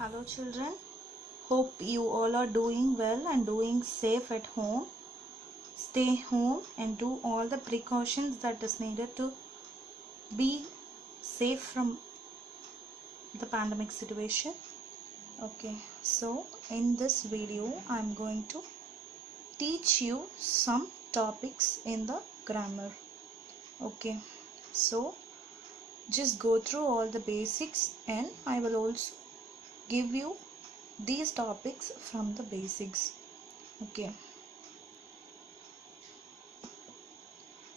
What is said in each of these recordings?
Hello children, hope you all are doing well and doing safe at home. Stay home and do all the precautions that is needed to be safe from the pandemic situation. Okay, so in this video I am going to teach you some topics in the grammar. Okay, so just go through all the basics and I will also give you these topics from the basics. Okay,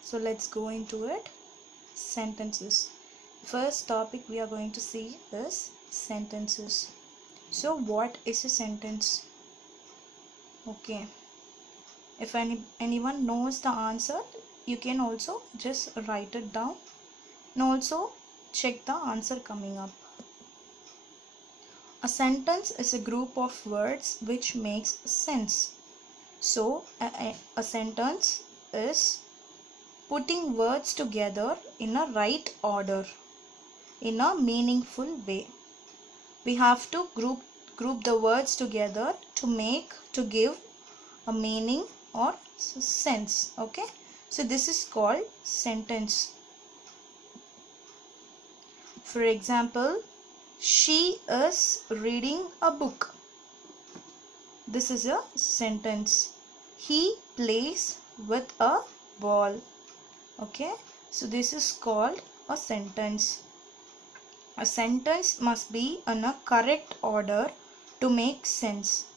so let's go into it. Sentences. First topic we are going to see is sentences. So what is a sentence? Okay, if anyone knows the answer, you can also just write it down and also check the answer coming up. A sentence is a group of words which makes sense. So a sentence is putting words together in a right order, in a meaningful way. We have to group the words together to give a meaning or sense. Okay, so this is called sentence. For example, she is reading a book. This is a sentence. He plays with a ball. Okay, so this is called a sentence. A sentence must be in a correct order to make sense.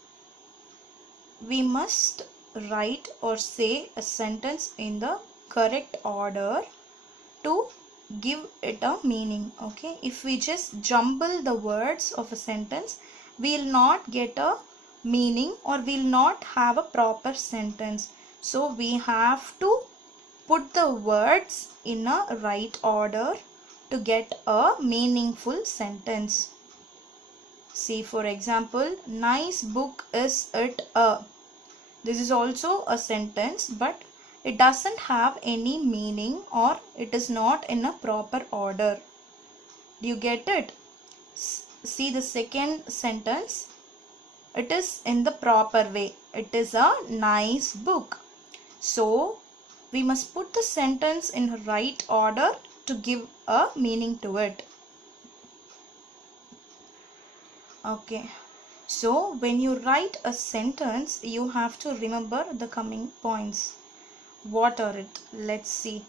We must write or say a sentence in the correct order to give it a meaning. Okay, if we just jumble the words of a sentence, we will not get a meaning or we will not have a proper sentence. So we have to put the words in a right order to get a meaningful sentence. See, for example, nice book is it a. This is also a sentence, but it doesn't have any meaning or it is not in a proper order. Do you get it? See the second sentence. It is in the proper way. It is a nice book. So we must put the sentence in right order to give a meaning to it. Okay, so when you write a sentence, you have to remember the coming points. What are it? Let's see.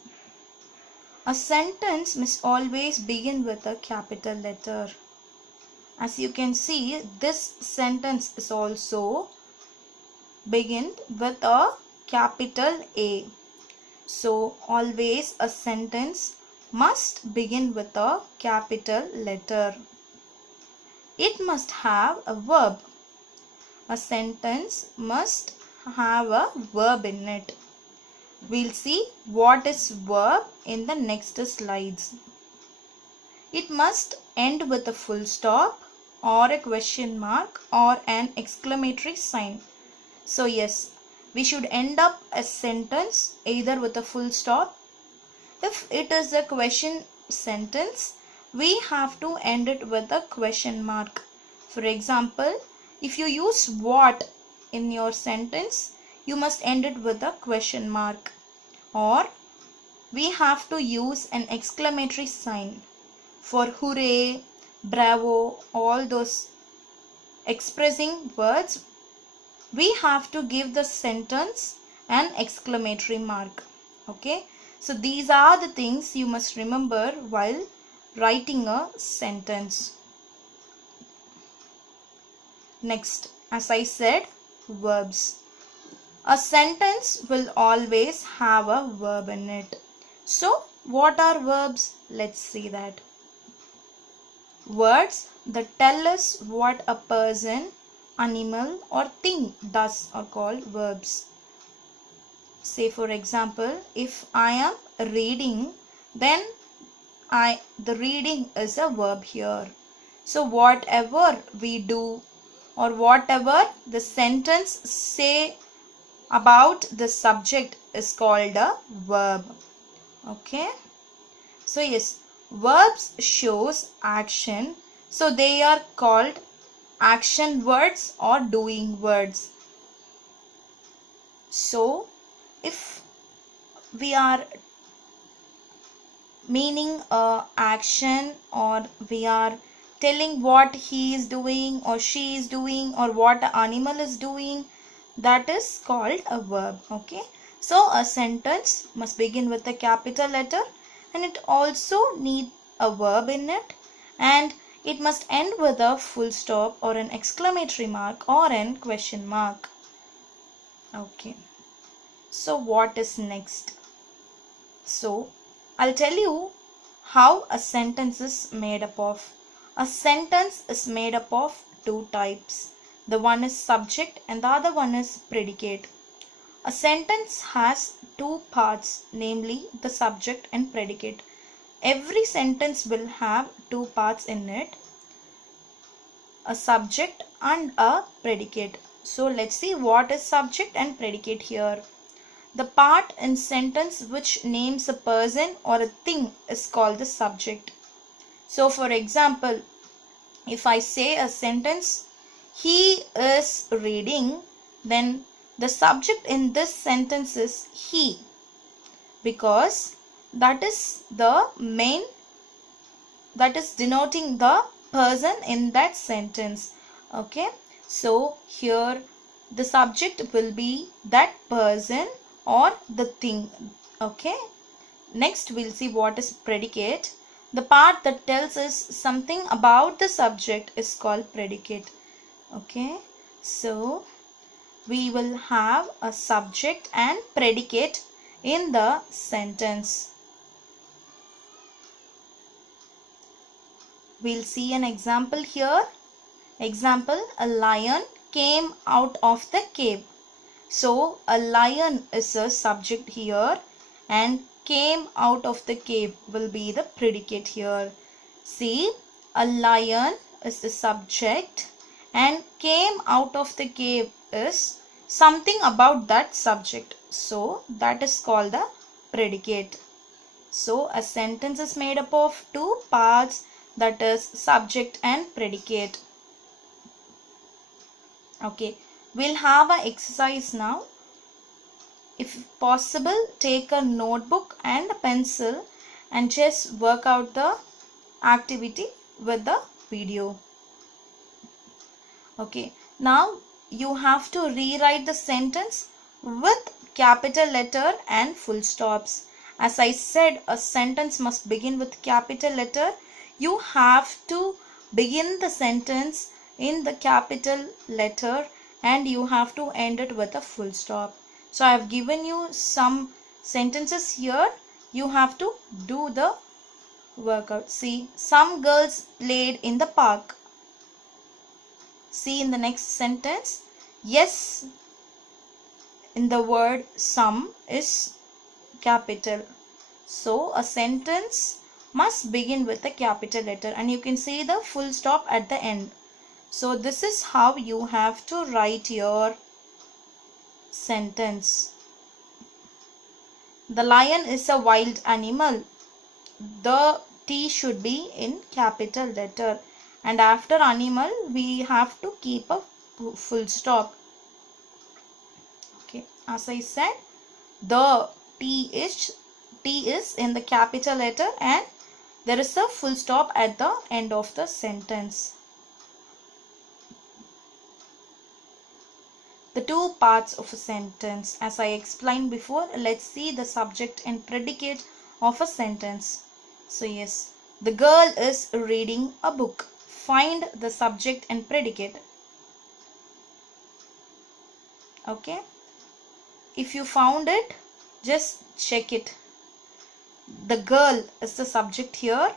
A sentence must always begin with a capital letter. As you can see, this sentence is also begin with a capital A. So always a sentence must begin with a capital letter. It must have a verb. A sentence must have a verb in it. We'll see what is verb in the next slides. It must end with a full stop or a question mark or an exclamatory sign. So yes, we should end up a sentence either with a full stop. If it is a question sentence, we have to end it with a question mark. For example, if you use what in your sentence, you must end it with a question mark. Or we have to use an exclamatory sign. For hooray, bravo, all those expressing words, we have to give the sentence an exclamatory mark. Okay, so these are the things you must remember while writing a sentence. Next, as I said, verbs. A sentence will always have a verb in it. So what are verbs? Let's see that. Words that tell us what a person, animal or thing does are called verbs. Say for example, if I am reading, then the reading is a verb here. So whatever we do or whatever the sentence say about the subject is called a verb. Okay, so yes, verbs shows action, so they are called action words or doing words. So if we are meaning a action, or we are telling what he is doing or she is doing or what the animal is doing, that is called a verb. Okay, so a sentence must begin with a capital letter, and it also need a verb in it, and it must end with a full stop or an exclamatory mark or an question mark. Okay, so what is next? So I'll tell you how a sentence is made up of. A sentence is made up of two types. The one is subject and the other one is predicate. A sentence has two parts, namely the subject and predicate. Every sentence will have two parts in it, a subject and a predicate. So let's see what is subject and predicate here. The part in sentence which names a person or a thing is called the subject. So for example, if I say a sentence, he is reading, then the subject in this sentence is he, because that is the main, that is denoting the person in that sentence. Okay, so here the subject will be that person or the thing. Okay, next we'll see what is predicate. The part that tells us something about the subject is called predicate. Okay, so we will have a subject and predicate in the sentence. We'll see an example here. Example, a lion came out of the cave. So a lion is a subject here, and came out of the cave will be the predicate here. See, a lion is the subject and came out of the cave is something about that subject. So that is called the predicate. So a sentence is made up of two parts, that is subject and predicate. Okay, we'll have an exercise now. If possible, take a notebook and a pencil and just work out the activity with the video. Okay, now you have to rewrite the sentence with capital letter and full stops. As I said, a sentence must begin with capital letter. You have to begin the sentence in the capital letter and you have to end it with a full stop. So I have given you some sentences here. You have to do the workout. See, some girls played in the park. See in the next sentence, yes, in the word some is capital. So a sentence must begin with a capital letter and you can see the full stop at the end. So this is how you have to write your sentence. The lion is a wild animal. The T should be in capital letter. And after animal, we have to keep a full stop. Okay, as I said, the T is in the capital letter and there is a full stop at the end of the sentence. The two parts of a sentence, as I explained before, let's see the subject and predicate of a sentence. So yes, the girl is reading a book. Find the subject and predicate. Okay, if you found it, just check it. The girl is the subject here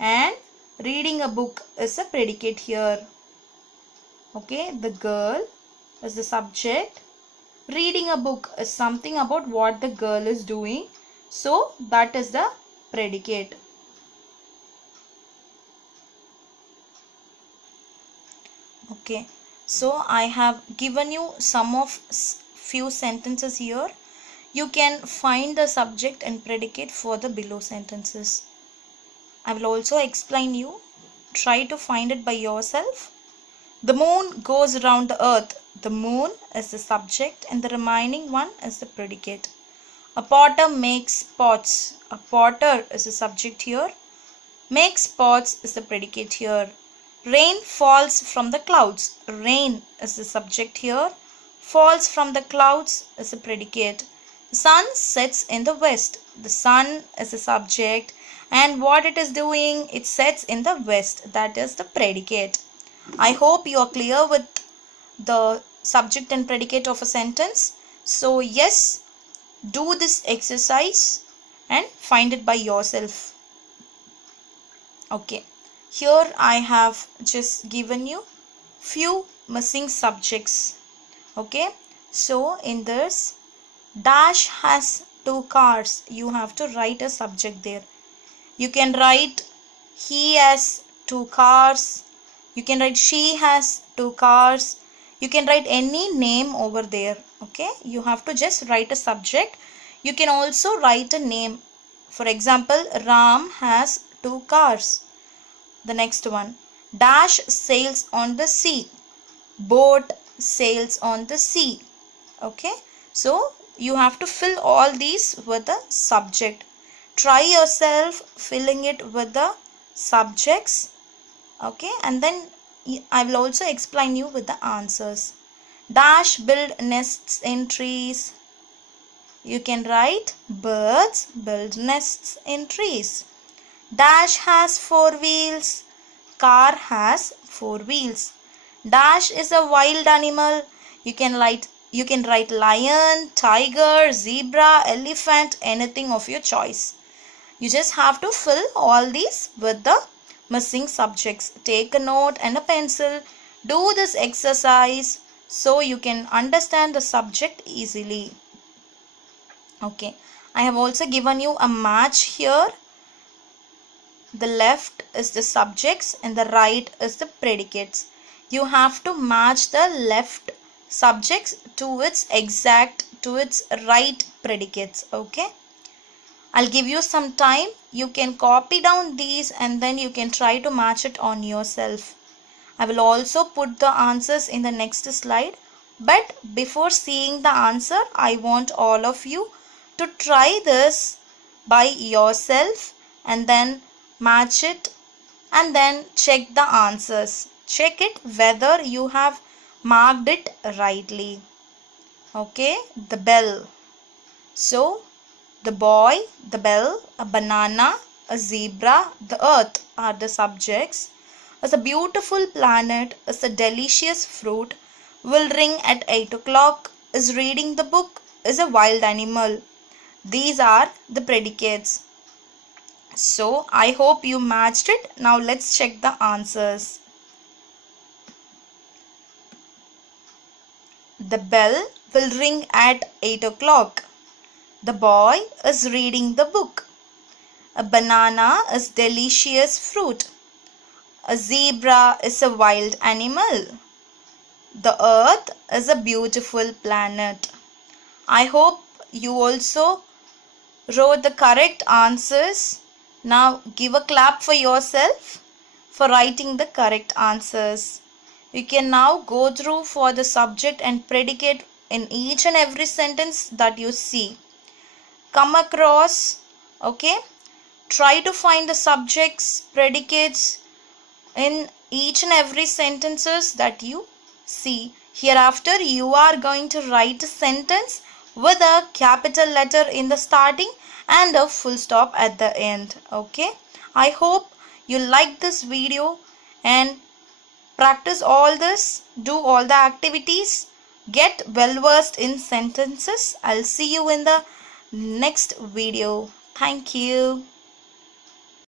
and reading a book is a predicate here. Okay, the girl is the subject. Reading a book is something about what the girl is doing. So that is the predicate. Okay, so I have given you some of few sentences here. You can find the subject and predicate for the below sentences. I will also explain you. Try to find it by yourself. The moon goes around the earth. The moon is the subject and the remaining one is the predicate. A potter makes pots. A potter is the subject here. Makes pots is the predicate here. Rain falls from the clouds. Rain is the subject here. Falls from the clouds is the predicate. The sun sets in the west. The sun is the subject and what it is doing, it sets in the west. That is the predicate. I hope you are clear with the subject and predicate of a sentence. So yes, do this exercise and find it by yourself. Okay, here I have just given you few missing subjects. Okay, so in this, dash has 2 cars. You have to write a subject there. You can write he has 2 cars. You can write she has 2 cars. You can write any name over there. Okay, you have to just write a subject. You can also write a name. For example, Ram has 2 cars. The next one, dash sails on the sea. Boat sails on the sea. Okay, so you have to fill all these with the subject. Try yourself filling it with the subjects. Okay, and then I will also explain you with the answers. Dash build nests in trees. You can write birds build nests in trees. Dash has 4 wheels. Car has 4 wheels. Dash is a wild animal. You can write lion, tiger, zebra, elephant, anything of your choice. You just have to fill all these with the missing subjects. Take a note and a pencil. Do this exercise so you can understand the subject easily. Okay, I have also given you a match here. The left is the subjects and the right is the predicates. You have to match the left subjects to its right predicates. Okay, I'll give you some time. You can copy down these and then you can try to match it on yourself. I will also put the answers in the next slide. But before seeing the answer, I want all of you to try this by yourself and then match it and then check the answers. Check it whether you have marked it rightly. Okay, the bell. So, the boy, the bell, a banana, a zebra, the earth are the subjects. As a beautiful planet, is a delicious fruit, will ring at 8 o'clock, is reading the book, is a wild animal. These are the predicates. So, I hope you matched it. Now, let's check the answers. The bell will ring at 8 o'clock. The boy is reading the book. A banana is delicious fruit. A zebra is a wild animal. The earth is a beautiful planet. I hope you also wrote the correct answers. Now give a clap for yourself for writing the correct answers. You can now go through for the subject and predicate in each and every sentence that you see. Come across, okay? Try to find the subjects, predicates in each and every sentences that you see. Hereafter, you are going to write a sentence with a capital letter in the starting and a full stop at the end. Okay, I hope you like this video and practice all this, do all the activities, get well versed in sentences. I'll see you in the next video. Thank you.